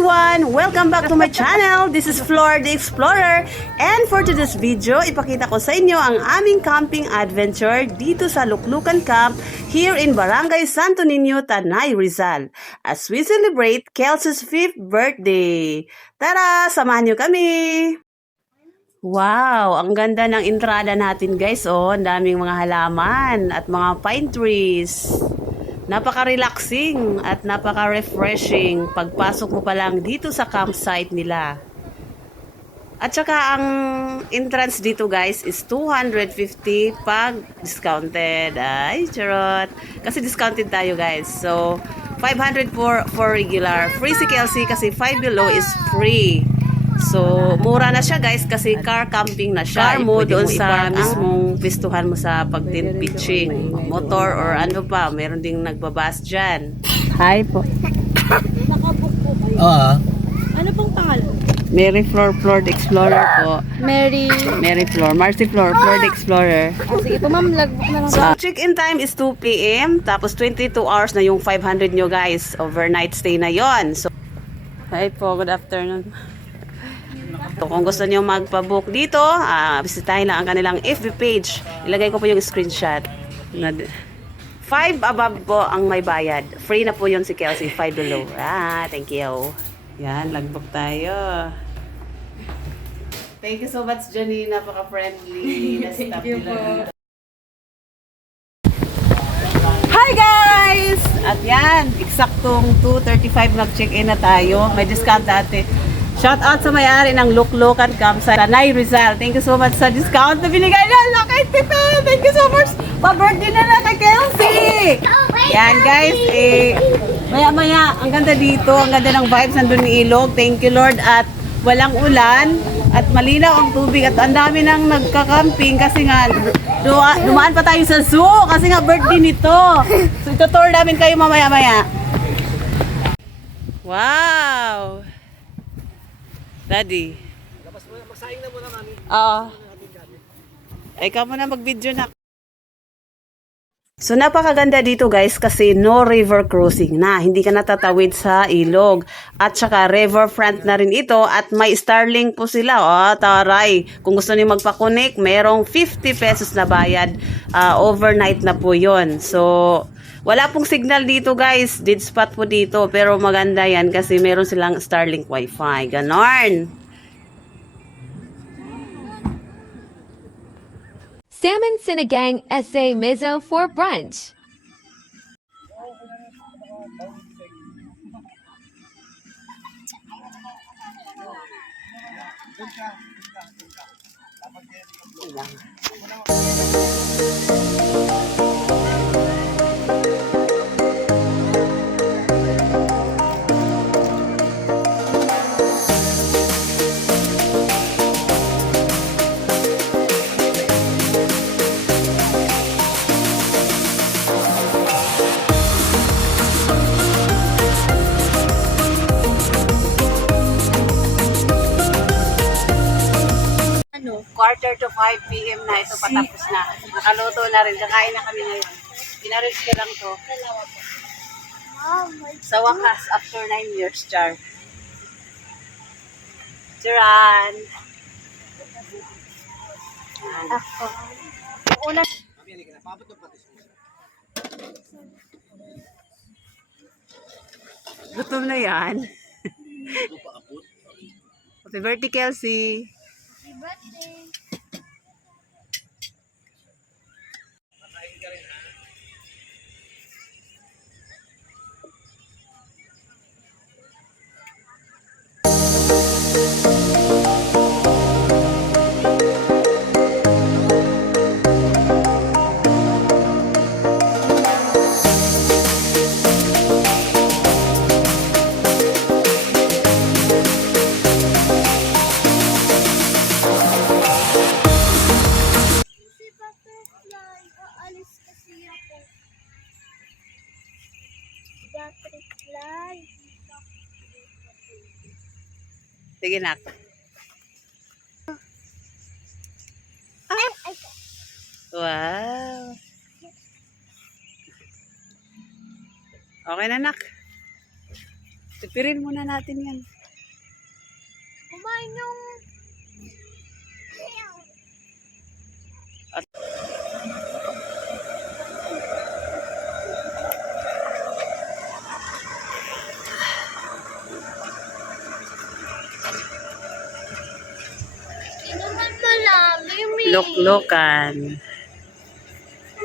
everyone! Welcome back to my channel! This is Flor the Explorer, and for today's video, ipakita ko sa inyo ang aming camping adventure dito sa Luklukan Camp here in Barangay Santo Niño, Tanay, Rizal, as we celebrate Kelsey's 5th birthday. Tara! Samahan niyo kami! Wow! Ang ganda ng entrada natin guys, oh! Ang daming mga halaman at mga pine trees. Napaka-relaxing at napaka-refreshing pagpasok mo pa lang dito sa campsite nila. At saka ang entrance dito guys is 250 pag discounted. Ay, charot. Kasi discounted tayo guys. So, 500 for regular. Free si Kelsey kasi 5 below is free. So, mura na siya guys kasi car camping na siya. Car mo doon sa mismong pistuhan mo sa pag-tent pitching. Motor or ano pa, meron ding nagbabas dyan. Hi po. Nakabook po kayo. Ano pong pangalan? Mary Flor the Explorer po. Mary Marcy Flor the Explorer. Sige po ma'am, logbook na lang. So, check-in time is 2 p.m. Tapos 22 hours na yung 500 nyo guys. Overnight stay na yon. So, hi po, good afternoon. So, kung gusto niyo magpa-book dito, bisitahin lang ang kanilang FB page. Ilagay ko po yung screenshot. 5 above po ang may bayad. Free na po yun si Kelsey, 5 below. Thank you. Yan, logbook tayo. Thank you so much, Johnny. Napaka-friendly na staff nila. Hi guys! At yan, eksaktong 2:35 nag-check-in na tayo. May discount dati. Shout out sa may-ari ng Luklukan Camp sa Tanay, Rizal. Thank you so much sa discount na binigay na kay Tipe. Thank you so much. Pa-birthday na kay Kelsey. Yan guys, maya-maya, ang ganda dito. Ang ganda ng vibes nandun ni ilog. Thank you Lord. At walang ulan. At malinaw ang tubig. At ang dami nang nagka-camping kasi nga dumaan pa tayo sa zoo. Kasi nga birthday nito. So itutour namin kayo mamaya-maya. Wow! Daddy. Magsaing na muna kami. Oo. Ikaw muna mag-video na. So napakaganda dito guys kasi no river crossing na. Hindi ka natatawid sa ilog. At saka riverfront na rin ito at may Starlink po sila. Taray. Kung gusto niyo magpa-connect, merong 50 pesos na bayad. Overnight na po yon. So wala pong signal dito guys. Dead spot po dito. Pero maganda yan kasi meron silang Starlink Wi-Fi. Ganon. Salmon Sinigang SA Mizzo for brunch. Quarter to 5 p.m. na ito patapos na. Nakaluto na rin. Kakain na kami ngayon. Pinaris ko lang to. Sa wakas, after 9 years, Char. Charan! Ako. Una. Gutom na yan. Happy birthday, Kelsey. Birthday. Sige na. Wow. Okay na, nak. Pipirin muna natin yan. Kumain yung... Hindi naman malalim eh. Luklukan.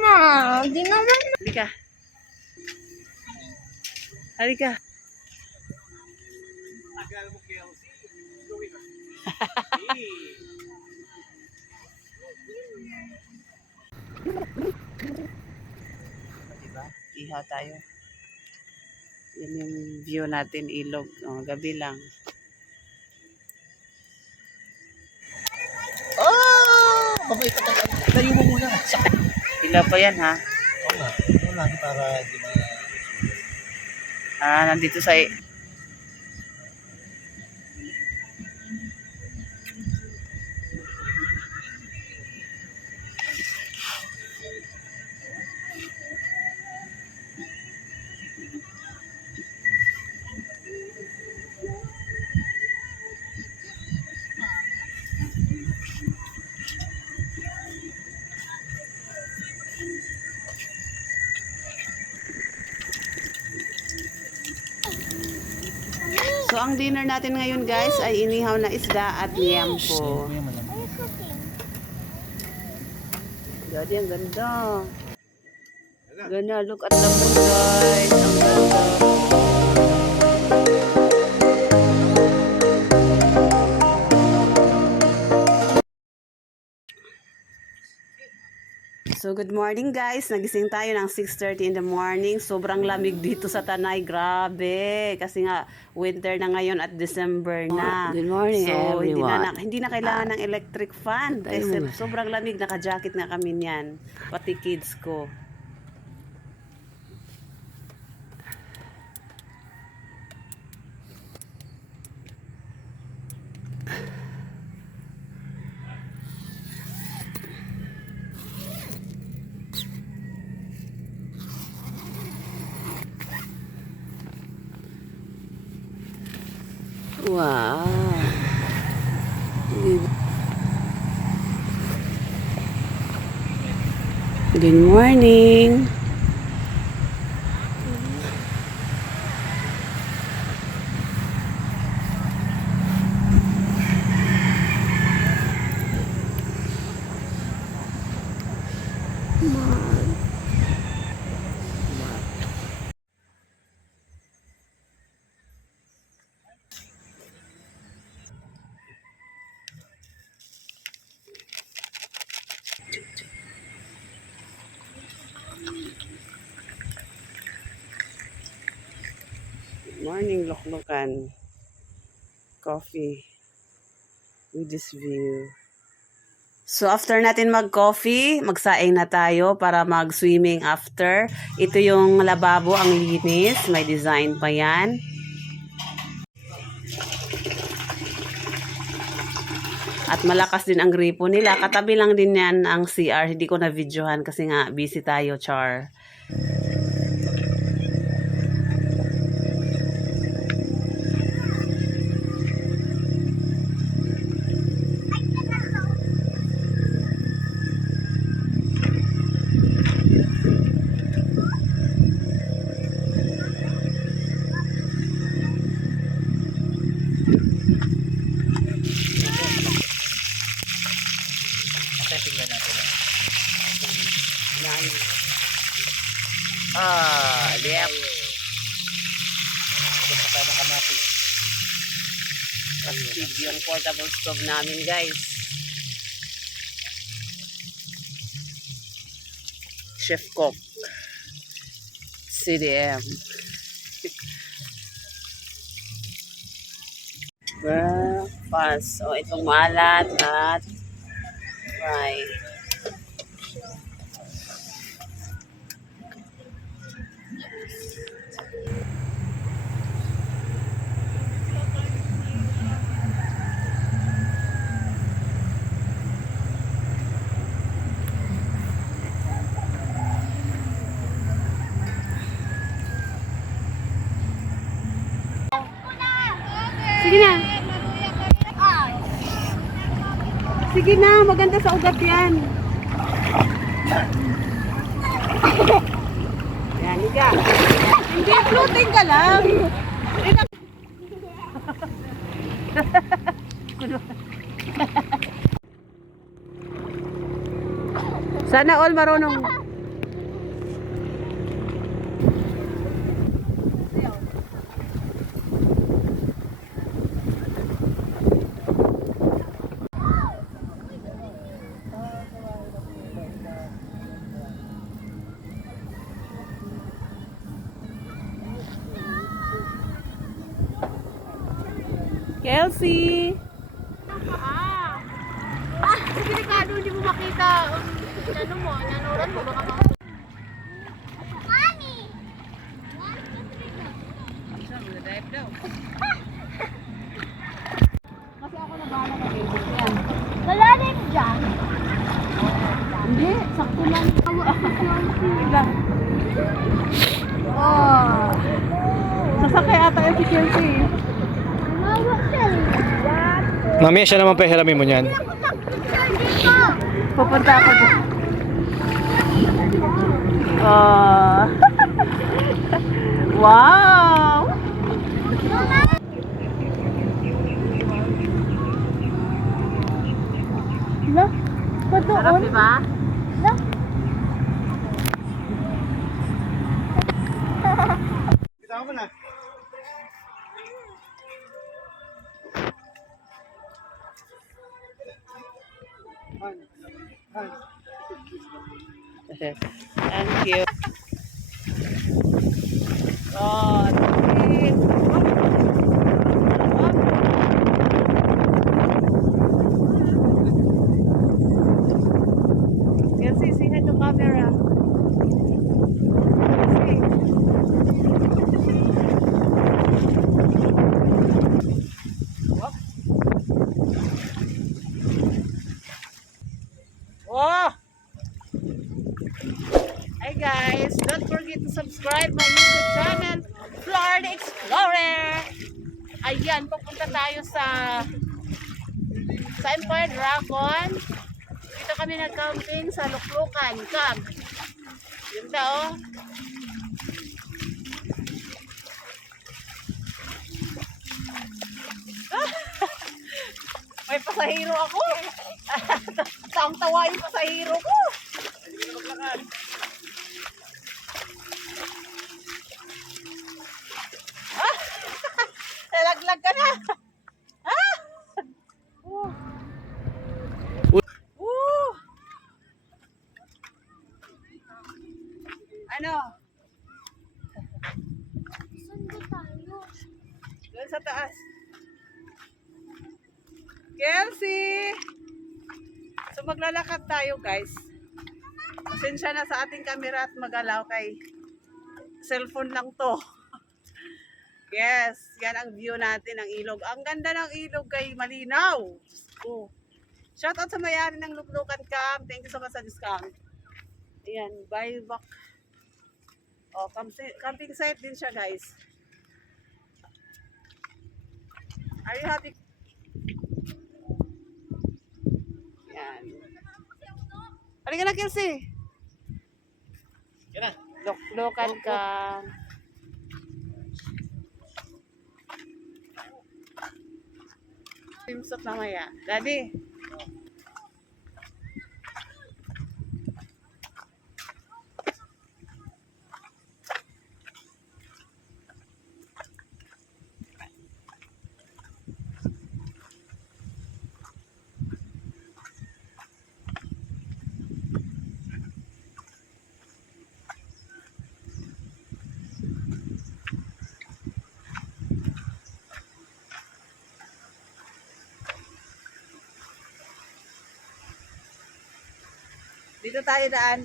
Ma, di naman. Halika. Halika. Tagal mo, Kelsey. Gawin na. Diba? Iha tayo. Yan yung view natin, ilog. Oh, gabi lang. Ah! Babay ka tayo. Tayo mo muna. Sakit. Ila pa yan, ha? Oo nga. Oo lang para di ma... Ah, nandito sa... So, ang dinner natin ngayon, guys, ay inihaw na isda at liempo. Daddy, ang ganda. Ganda, look at the moon, guys. Ang ganda. So, good morning, guys. Nagising tayo ng 6:30 in the morning. Sobrang lamig dito sa Tanay. Grabe. Kasi nga, winter na ngayon at December na. Good morning, so, everyone. hindi na kailangan ng electric fan. Kasi sobrang lamig. Naka-jacket na kami niyan. Pati kids ko. Wow. Good morning. Morning, Loklokan. Coffee with this view. So, after natin mag-coffee, magsaing na tayo para mag-swimming after. Ito yung lababo, ang linis. May design pa yan. At malakas din ang gripo nila. Katabi lang din yan ang CR. Hindi ko na-videohan kasi nga busy tayo, Char. Tingnan natin. Yep. Gusto tayo nakamati. Astig yung portable stove namin, guys. Chef Cook. CDM. Breakfast. So, itong malat at fry. Sige na. Sige na, maganda sa ugat yan. Yan, higa. Hindi, floating ka lang. Sana all marunong. Kelsey! Delikado, hindi mo makita. Ano mo, nanuran mo, baka mga... Kasi ako na bahala ng ibig yan. Wala rin dyan. Hindi, sakto lang. Bigla. Oh. Sasakay ata yung si Kelsey. Mamaya siya naman pahiramin mo niyan. Pupunta ako doon. Oh. Wow! Hala, Sarap, di ba? Kita mo na. Thank you. Oh, Kelsey, say hi to camera. Oh! Hi guys, don't forget to subscribe my YouTube channel, Florida Explorer. Ayan, pupunta tayo sa Empire Dragon. Dito kami nag-camping sa Luklukan Camp. Yun na oh. May pasahero ako. Tawang-tawa yung pasahero ko. Nalaglag ka na. Ah! Woo! Ano? Sundo tayo. Doon sa taas. Kelsey! So maglalakad tayo guys. Pasensya na sa ating camera at magalaw kay cellphone lang to. Yes, yan ang view natin ng ilog. Ang ganda ng ilog kay malinaw. Oh. Shout out sa mayari ng Luklukan Camp. Thank you so much sa discount. Ayan, buy back. Oh, camping site din siya guys. Are you happy? Yan. Halika na, Kelsey. Yan na. Luklukan Camp. Swimsuit mamaya. Daddy. Dito tayo daan.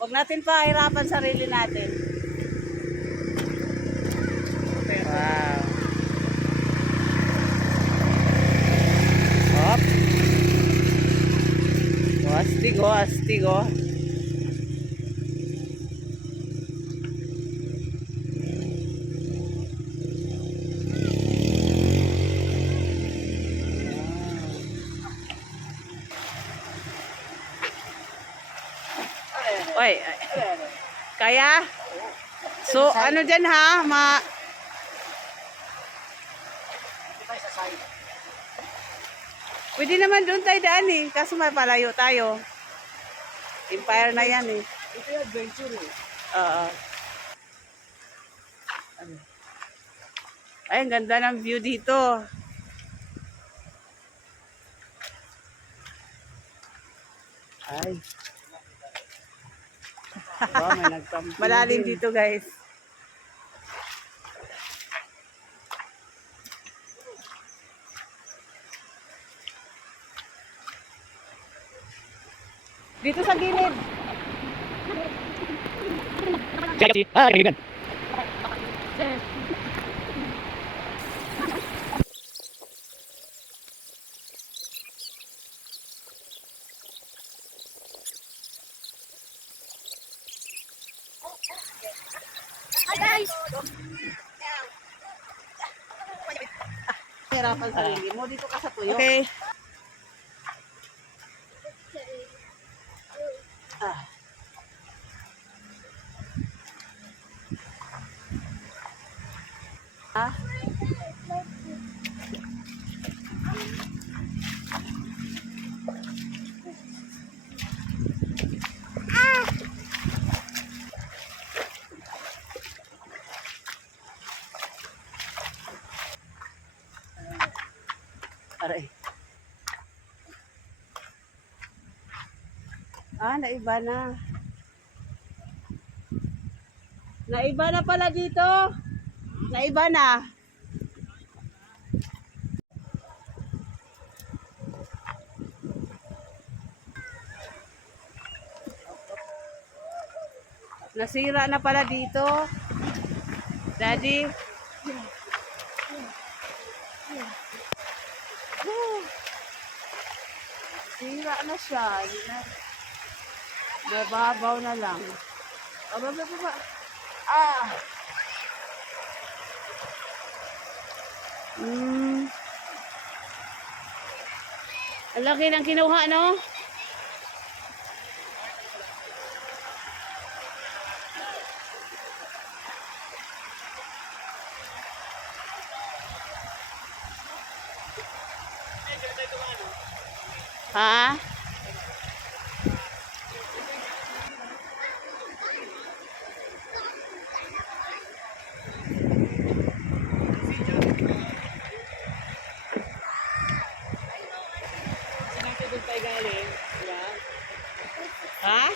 Huwag natin pahirapan sarili natin. Wow. Hop. Astig oh, astig oh. Kaya? So, ano dyan ha? Pwede naman doon tayo daan eh. Kaso may palayo tayo. Empire na yan eh. Ito yung adventure eh. Oo. Ay, ang ganda ng view dito. Ay. Malalim dito, guys. Dito sa gilid. Kaibigan. Hirapan sarili mo. Dito ka sa tuyo. Okay. Ah. Aray. Naiba na. Naiba na pala dito. Naiba na. Nasira na pala dito. Daddy. Sira na siya. Mababaw na lang. Baba. Ang laki ng kinuha, no? Ha? Ha?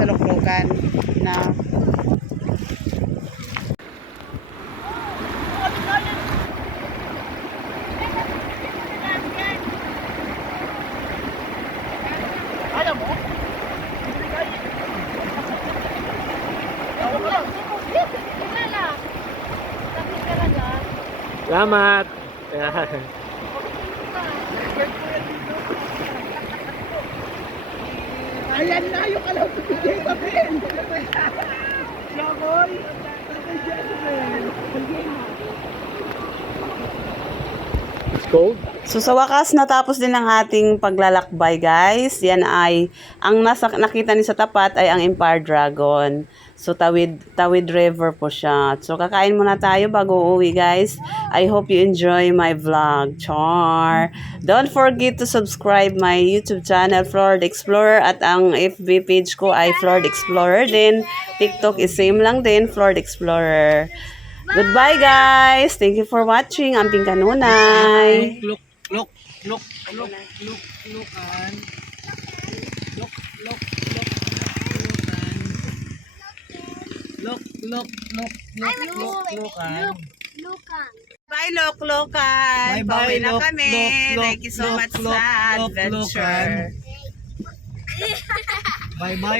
Sa luklukan na Alam mo? Salamat. Ayan na yung alaw sa bigay pa rin. Jagoy. Cold? So sa wakas natapos din ang ating paglalakbay, guys. Yan ay ang nakita ni sa tapat ay ang Empire Dragon. So Tawid River po siya. So kakain muna tayo bago uuwi, guys. I hope you enjoy my vlog. Char. Don't forget to subscribe my YouTube channel Florida Explorer at ang FB page ko ay Florida Explorer din. TikTok is same lang din, Florida Explorer. Goodbye, guys. Thank you for watching. Amping kanunay. Look. Bye, Loklokan. Bye-bye, Pauwi na kami. Lok. Thank you so much sa adventure. Bye-bye.